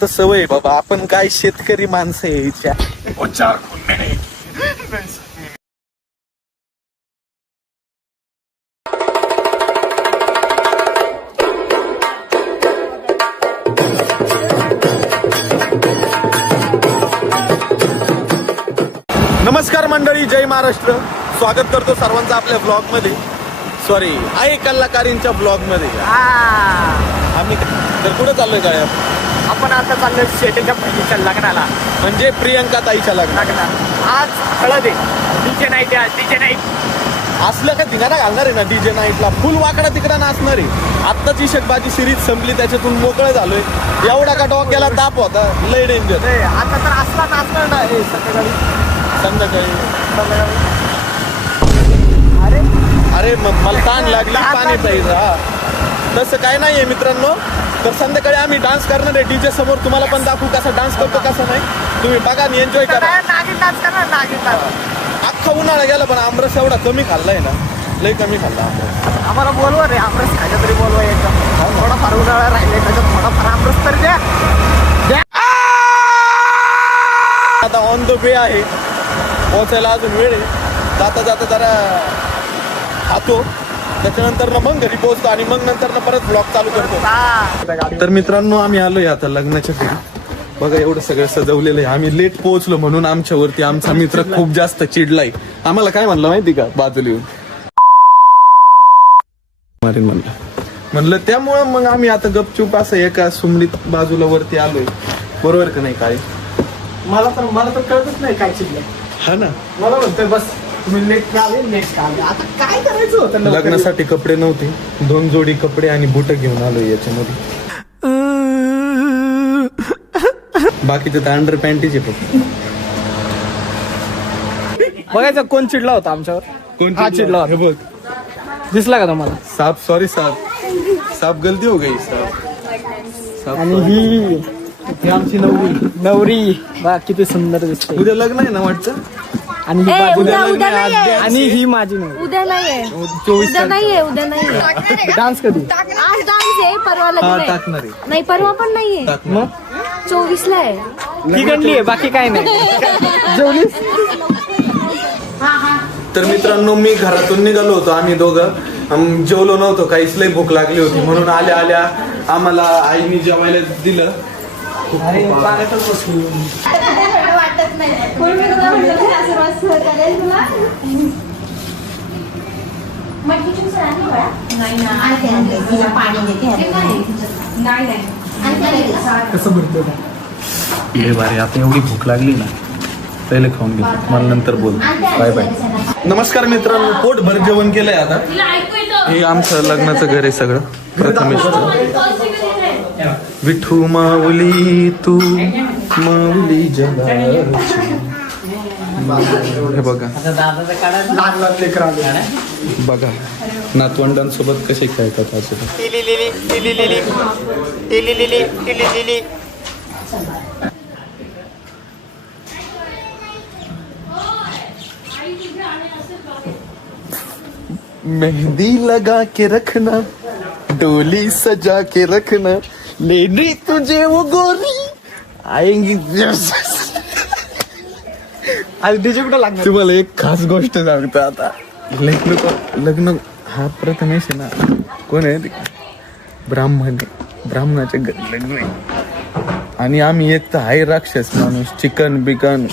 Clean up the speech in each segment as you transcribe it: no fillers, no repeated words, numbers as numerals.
तर सवय आहे बाबा, आपण काय शेतकरी माणसं यायच्या. नमस्कार मंडळी, जय महाराष्ट्र. स्वागत करतो सर्वांचं आपल्या ब्लॉग मध्ये. सॉरी, आहे कलाकारींच्या ब्लॉग मध्ये. आम्ही तर कुठं चाललोय काय? आपण आता चाललोय शेतीच्या बहिणीच्या लग्नाला, म्हणजे प्रियंका ताईच्या लग्नाला. आज हळद आहे. डीजे नाईट आहे, डीजे नाईट असलं का धिंगाणा घालणार आहे ना डीजे नाईटला. फुल वाकडा तिकडा नाचणार आहे. आत्ताची शकबाजी सिरीज संपली, त्याच्यातून मोकळं झालोय. एवढा का डोक्याला ताप होता, लय डेंजर. आता तर असला नाचणार नाही. संध्याकाळी अरे मला ताण लागली, पाणी प्यायचं. हा, तसं काय नाहीये मित्रांनो. तर संध्याकाळी आम्ही डान्स करणार आहे डीजे समोर. तुम्हाला पण दाखवू कसा डान्स करतो कसा नाही. तुम्ही बघा आणि एन्जॉय करा. नागिन डान्स करणार, नागिन डान्स. अख्खा उन्हाळा गेला पण आमरस एवढा कमी खाल्लाय ना, लय कमी खाल्ला आमरस. आम्हाला बोलवा रे, आमरस खायचा तरी बोलवा. एकदम थोडाफार उन्हाळा राहिले त्याच्यात थोडाफार आमरस तर द्या. आता ऑन द वे आहे, पोहोचायला अजून वेळ आहे. जाता जाता जरा खातो, त्याच्यानंतर मग घरी पोहोचतो आणि मग नंतर परत ब्लॉग चालू करतो. तर मित्रांनो, आम्ही आलोय आता लग्नाच्या घरी. बघा एवढं सगळं सजवलेलं आहे. आम्ही लेट पोहोचलो म्हणून आमच्यावरती आमचा मित्र खूप जास्त चिडलाय. आम्हाला काय म्हणलं माहिती का, बाजूला येऊन म्हणलं. त्यामुळं मग आम्ही आता गपचूप असं एका सुमडीत बाजूला वरती आलोय. बरोबर का नाही? काय मला तर कळतच नाही काय चिडलं. हा ना, मला म्हणतोय बस तुम्ही लेट का आले, लेट का आले. आता काय करायचं होतं लग्नासाठी कपडे नव्हते. 2 जोडी कपडे आणि बुट घेऊन आलोय याच्यामध्ये. बाकीचे तर अंडर पॅन्टीचे फक्त. बघायचं कोण चिडला होता आमच्यावर. हा चिडला होता. बघ, दिसला का तुम्हाला? साप. सॉरी साप गलती हो गई. साप. आणि ही आमची नवरी बा किती सुंदर दिसते. उद्या लग्न आहे ना वाटतं. आणि ही बाजू- उद्या लग्न आहे, नाहीये. आज dance आणि आहे. ही माझी नवरी. उद्या नाहीये, 24 उद्या नाहीये, उद्या नाहीये. डान्स कधी? आज डान्स आहे, परवा लग्न हा, आहे. टाकणार आहे. नाही, परवा पण नाहीये. मग 24 ला आहे. ती गणली आहे, बाकी काय नाही. जेवलीस? तर मित्रांनो, मी घरातून निघालो होतो. आम्ही दोघं जेवलो नव्हतो, काहीच लई भूक लागली होती. म्हणून आल्या आल्या आम्हाला आईने जेवायला दिलं. अरे पाण्यातच बसलो. वाटत नाही. कोण मी तुला म्हटलं की आशीर्वाद करेल तुला. कसं भरतो का? हे बारे, आता एवढी भूक लागली ना, पहिले खाऊन घेतो, मला नंतर बोल. Bye bye. नमस्कार मित्रांनो, पोटभर जेवण केलंय आता. हे आमचं लग्नाचं घर आहे सगळं. प्रथमेश विठू माऊली तू माऊली जगाची. हे बघा, लहान लहान लेकरं आले. बघा नातवंडांसोबत कसे खेळतात असं. मेहंदी लगा के रखना, डोली सजा के रखना, लेडी तुझे वो गोरी आएंगी. आज डीजे कुठं लागणार? तुम्हाला एक खास गोष्ट सांगतो. आता लग्न हा प्रथमेश आहे ना, कोण आहे? ब्राह्मण आहे. ब्राह्मणाच्या लग्न आहे. आणि आम्ही एक तर आहे राक्षस माणूस, चिकन बिकन.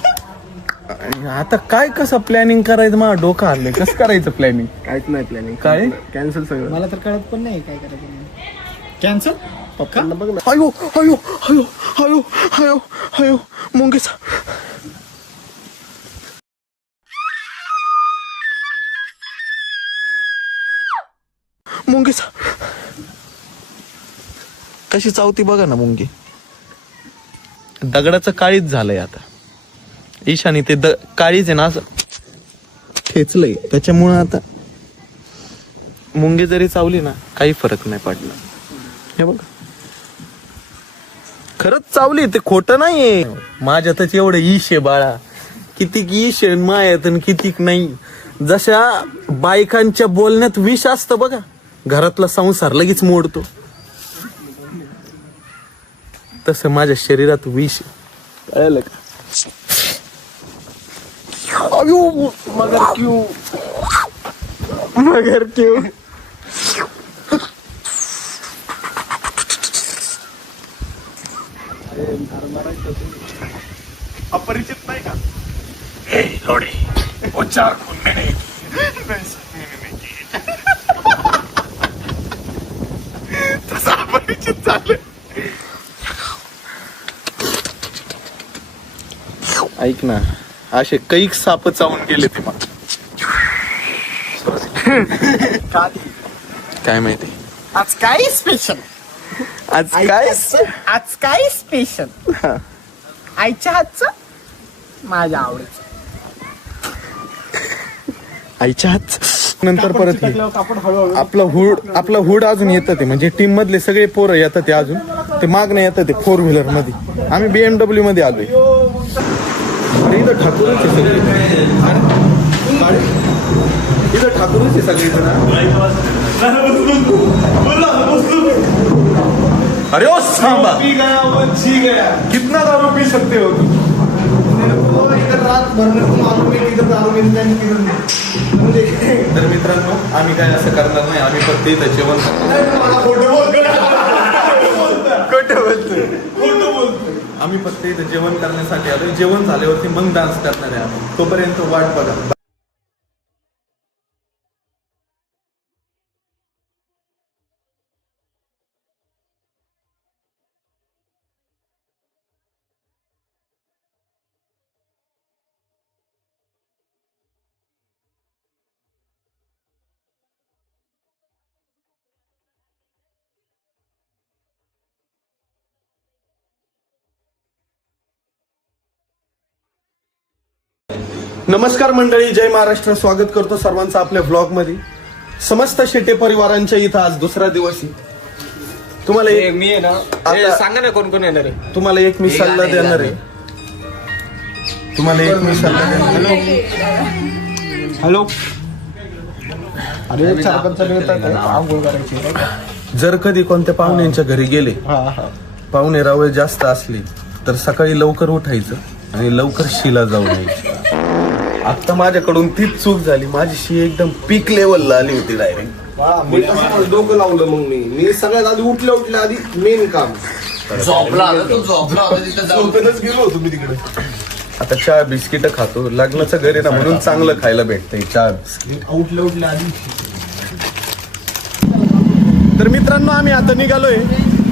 आता काय कसं प्लॅनिंग करायचं, मला डोकं आलंय. कसं करायचं प्लॅनिंग? काहीच नाही प्लॅनिंग. काय कॅन्सल सगळं. मला तर कळत पण नाही काय करायचं. कॅन्सल पप्पांना बघ ना. अयो अयो अयो अयो अयो अयो मुंगेसा. मुंगेसा कशी चावती बघा ना मुंगी. दगडाचं काळीच झालंय आता. ईशानी ते काळीच आहे ना, असं ठेचलंय. त्याच्यामुळं आता मुंगी जरी चावली ना, काही फरक नाही पडला. हे बघ, खरंच चावली, ते खोटं नाहीये. माझ्यातच एवढं ईश आहे बाळा. कितीक ईश आहे मायात आणि कितीक नाही. जशा बायकांच्या बोलण्यात विष असतं बघा, घरातला संसार लगेच मोडतो. तसं माझ्या शरीरात विष आहे. कळलं का? अयो, मगर क्यों अपरिचित नाही का? तसं अपरिचित झालं. ऐक ना, असे कैक साप चावून गेले ते मला. काय माहिती आज काय स्पेशल? आज काय आज काय स्पेशल? आईच्या हातचं, माझ्या आवडीचं. आईच्या हात नंतर परत ये. कापड हळूहळू आपलं हुड अजून येतं ते, म्हणजे टीम मधले सगळे पोरं येतात ते अजून. ते मागणं येतं ते 4 व्हीलर मध्ये. आम्ही BMW मध्ये आलोय. इथं ठाकूरच आहे सगळे. इथं ठाकूरच आहे सगळे जण. अरे ओ सांबा, कितना दारू पी सकते हो तुम? तर मित्रांनो, आम्ही काय असं करणार नाही. आम्ही फक्त इथं जेवण आम्ही फक्त इथं जेवण करण्यासाठी आलोय. जेवण झाल्यावरती मग डान्स करणार आहे आम्ही. तोपर्यंत वाट बघा. नमस्कार मंडळी, जय महाराष्ट्र. स्वागत करतो सर्वांचं आपल्या ब्लॉग मध्ये. समस्त शेटे परिवारांच्या इथं आज दुसरा दिवस आहे. तुम्हाला मी आहे ना, सांगा ना कोण कोण येणार आहे. तुम्हाला एक मी सल्ला देणार आहे. हॅलो. अरे आंघोळ करायची. जर कधी कोणत्या पाहुण्यांच्या घरी गेले, पाहुणे रावळे जास्त असले, तर सकाळी लवकर उठायचं आणि लवकर शिला जाऊन यायची. आता माझ्याकडून तीच चूक झाली. माझी शी एकदम पीक लेवलला आली होती डायरेक्ट. मी कसं डोकं लावलं मग मी सगळ्यात आधी उठल्या आधी मेन काम झोपेतच गेलो होतो मी तिकडे. आता चहा बिस्किट खातो. लग्नाचं घर आहे ना, म्हणून चांगलं खायला भेटतंय चहा बिस्किट. उठल्या आधी. तर मित्रांनो, आम्ही आता निघालोय.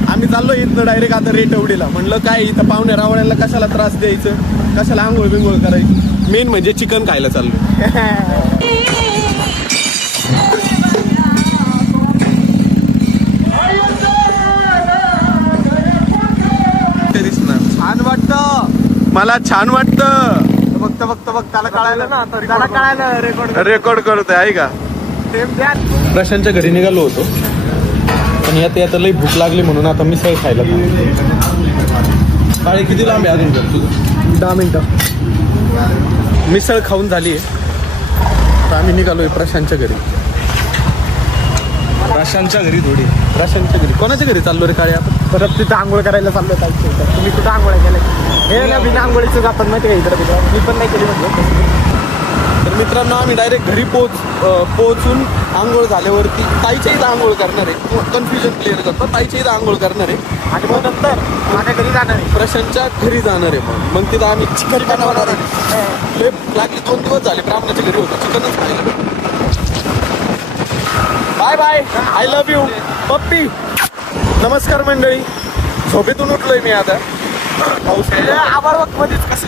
आम्ही चाललोय इथनं डायरेक्ट आता रेटवडीला. म्हणलं काय इथं पाहुणे रावळ्याला कशाला त्रास द्यायचं, कशाला आंघोळ बिंघोळ करायची. मेन म्हणजे चिकन खायला चाललोय. छान वाटतं मला, छान वाटतं. बघ त्याला कळायलं ना, त्याला कळायलं रेकॉर्ड करतोय आहे का. प्रशांतच्या घरी निघालो होतो, पण आता लई भूक लागली म्हणून आता मिसळ खायला. बाळे किती लांब आहे अजून तुझं? 10 मिनिटं. मिसळ खाऊन झाली आहे. तर आम्ही निघालोय प्रशांतच्या घरी. प्रशांतच्या घरी प्रशांतच्या घरी. कोणाच्या घरी चाललो रे काळे आपण? परत तिथं आंघोळ करायला चाललो. तुम्ही कुठं आंघोळ केलं? हे ना बिना आंघोळीचं जातात माहिती का इकडं. मी पण नाही केली म्हणजे. तर मित्रांनो, आम्ही डायरेक्ट घरी पोहोचून आंघोळ झाल्यावरती ताईच्या इथं आंघोळ करणार आहे. कन्फ्युजन क्लिअर करतो. ताईच्या इथं आंघोळ करणार आहे आणि मग नंतर माझ्या घरी जाणार आहे. प्रशांतच्या घरी जाणार आहे. मग तिथं आम्ही चिकन बनवणार आहे. लय लागले 2 दिवस झाले ब्राह्मणाच्या घरी होतो, चिकनच खायला. Bye bye, I love you पप्पी. नमस्कार मंडळी, झोपेतून उठलोय मी आता. पाऊस आभार वक्त मध्येच कसे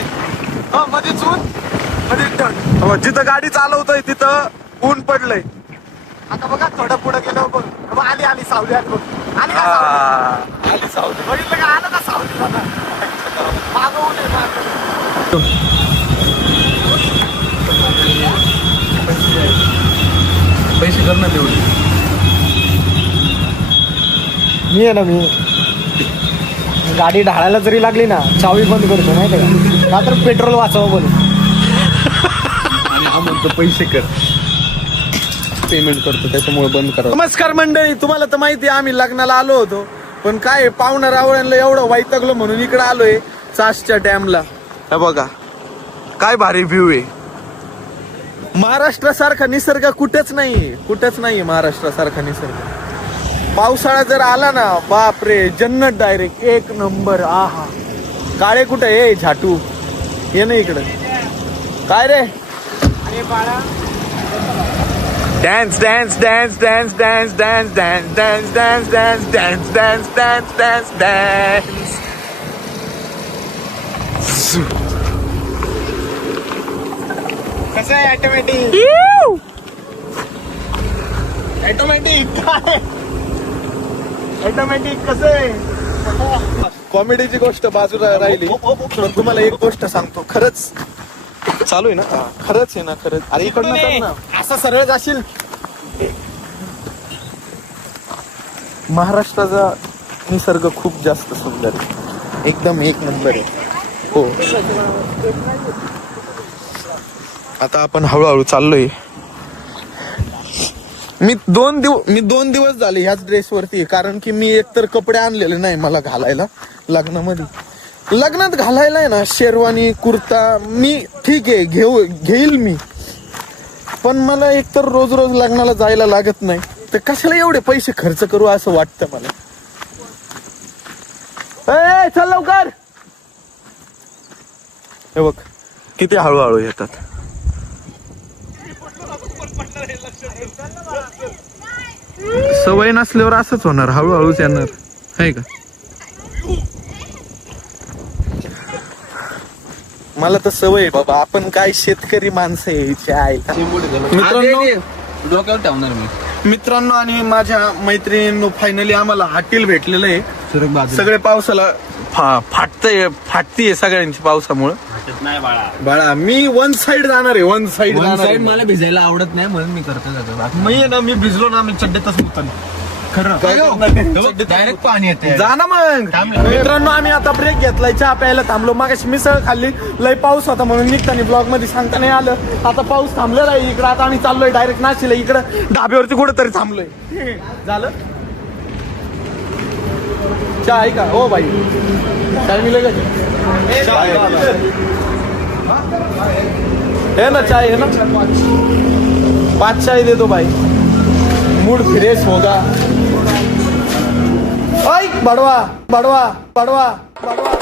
मध्येच ऊन मध्येच ढग. हो, जिथं गाडी चालवतोय तिथं ऊन पडलंय. आता बघा थोडं पुढे गेलो बघ. आली सावली आली बघ. आली का सावली? आली सावली. बघितलं का? आलं का सावली? मागं ऊन आहे, मागं. पैसे कर ना तेवढे. मी आहे ना, मी गाडी ढाळायला जरी लागली ना, चावी बंद करतो माहिती का तर पेट्रोल वाचवा बोलू. आणि हा म्हणतो पैसे कर, पेमेंट करतो त्याच्यामुळे बंद करा. नमस्कार मंडळी, तुम्हाला तर माहिती आहे आम्ही लग्नाला आलो होतो, पण काय पाहुणा रावळ्यांना एवढं वैतागलो म्हणून इकडे आलोय चासच्या डॅमला. हे बघा काय भारी व्ह्यू आहे. महाराष्ट्रासारखा निसर्ग कुठेच नाही महाराष्ट्रासारखा निसर्ग. पावसाळा जर आला ना बापरे जन्नत डायरेक्ट एक नंबर. आहा काळे कुठे ये झाटू ये ना इकडं. काय रे Dance, dance, dance, dance, dance, dance, dance, dance, dance, dance, dance, dance, dance, dance, dance. कसं आहे ऑटोमॅटिक कसं आहे. कॉमेडीची गोष्ट बाजूला राहिली पण तुम्हाला एक गोष्ट सांगतो. खरंच चालू आहे ना. खरंच आहे ना खरंच. अरे इकडनं कर ना. असं सरळ जाशील. महाराष्ट्राचा निसर्ग खूप जास्त सुंदर आहे. एकदम एक नंबर आहे. हो आता आपण हळूहळू चाललोय. मी दोन दिवस झाले ह्याच ड्रेसवरती कारण की मी एकतर कपडे आणलेले नाही मला घालायला लग्नामध्ये. लग्नात घालायला आहे ना शेरवानी कुर्ता मी ठीक आहे घेईल मी. पण मला एकतर रोज रोज लग्नाला जायला लागत नाही तर कशाला एवढे पैसे खर्च करू असं वाटतं मला. ए चल लवकर. हे बघ किती हळूहळू येतात. सवय नसल्यावर असंच होणार हळूहळूच येणार आहे का. मला तर सवय आहे बाबा. आपण काय शेतकरी माणसं आहे. मित्रांनो आणि माझ्या मैत्रिणींनो फायनली आम्हाला हॉटेल भेटलेलं आहे. सगळे पावसाला फाटतीये सगळ्यांची पावसामुळे. बाळा मी वन साइड जाणार आहे. वन साइड मला भिजायला आवडत नाही म्हणून मी करतो. मी भिजलो ना मी चड्ड्यातच मुतन. डायरेक्ट पाणी येते. जा ना मग. मित्रांनो आम्ही आता ब्रेक घेतलाय चहा प्यायला थांबलो. मागाशी मिसळ खाल्ली. लय पाऊस होता म्हणून निघताना ब्लॉग मध्ये सांगता नाही आलं. आता पाऊस थांबलेला आहे इकडं. आता आम्ही चाललोय डायरेक्ट नाशिकला. इकडं ढाब्यावरती कुठेतरी थांबलोय. झालं चहा आहे का हो बाई. काय मिळेल है ना चाय है ना. 5 चाय दे दो भाई. मूड फ्रेश होगा. ओए बड़वा बड़वा बड़वा बड़वा